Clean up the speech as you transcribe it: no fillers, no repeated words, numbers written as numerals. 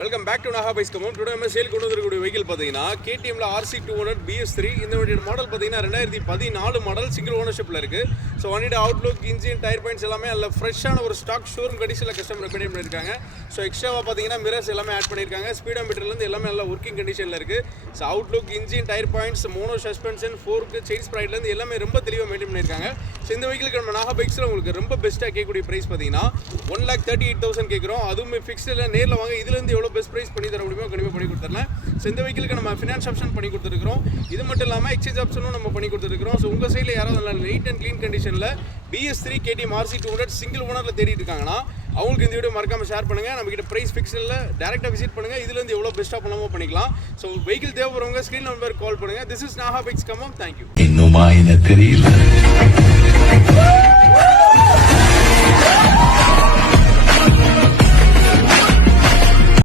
Welcome back to Naga bikes கமௌண்ட். Today நம்ம sale கொண்டு வந்திருக்கக்கூடிய வெஹிக்கிள் பார்த்தீங்கன்னா KTMல RC200 BS3. இந்த வண்டியோட மாடல் பார்த்தீங்கன்னா 2014 மாடல், சிங்கிள் ஓனர்ஷிப்பில் இருக்குது. ஸோ வண்டியோட அவுட்லுக், இன்ஜின், டயர் பாயிண்ட்ஸ் எல்லாமே அதில் ஃப்ரெஷ்ஷான ஒரு ஸ்டாக் ஷோரூம் கண்டிஷனில் கஸ்டமர் ரெக்கமெண்ட் பண்ணியிருக்காங்க. ஸோ எக்ஸ்ட்ராவாக பார்த்தீங்கன்னா மிரர்ஸ் எல்லாமே ஆட் பண்ணியிருக்காங்க. ஸ்பீடோ மீட்டர்லேருந்து எல்லாமே நல்லா ஒர்க்கிங் கண்டிஷனில் இருக்குது. So outlook, engine, tyre points, mono suspension, fork, chain ஸ்ப்ரைட்லேருந்து எல்லாமே ரொம்ப தெளிவாக மெயின்டைன் பண்ணியிருக்காங்க. ஸோ இந்த வெஹிக்கிளுக்கு நம்ம நாகா பைக்ஸில் உங்களுக்கு ரொம்ப பெஸ்ட்டாக கேட்கக்கூடிய ப்ரைஸ் பார்த்தீங்கன்னா 1,38,000 கேட்குறோம். அதுவும் ஃபிக்ஸ்டில் நேரில் வாங்க இதுலேருந்து எவ்வளோ பெஸ்ட் ப்ரைஸ் பண்ணி தர முடியுமோ கண்டிப்பாக பண்ணி கொடுத்துடலாம். ஸோ இந்த வெஹிக்கிளுக்கு நம்ம ஃபினான்ஸ் ஆப்ஷன் பண்ணி கொடுத்துருக்கோம். இது மட்டும் இல்லாமல் எக்ஸ்சேஞ்ச் ஆப்ஷனும் நம்ம பண்ணி கொடுத்துருக்கோம். ஸோ உங்கள் சைடில் யாராவது நல்லா நீட் அண்ட் க்ளீன் கண்டிஷனில் BS3 KTM RC200 சிங்கிள் ஓனரில் தேடிட்டு இருக்காங்கன்னா அவங்களுக்கு இந்த வீடியோ மறக்காமல் ஷேர் பண்ணுங்கள். நம்மகிட்ட ப்ரைஸ் ஃபிக்ஸில் டேரெக்டாக விசிட் பண்ணுங்கள். இதுலேருந்து எவ்வளோ பெஸ்ட்டாக பண்ணாமோ பண்ணிக்கலாம். ஸோ வெஹிக்கிள் தேவைப்படுறவங்க ஸ்க்ரீன் நம்பர் கால் பண்ணுங்கள். திஸ் இஸ் நாகா பைக்ஸ் கமௌண்ட். தேங்க்யூ. இன்னுமா என்ன தெரியல.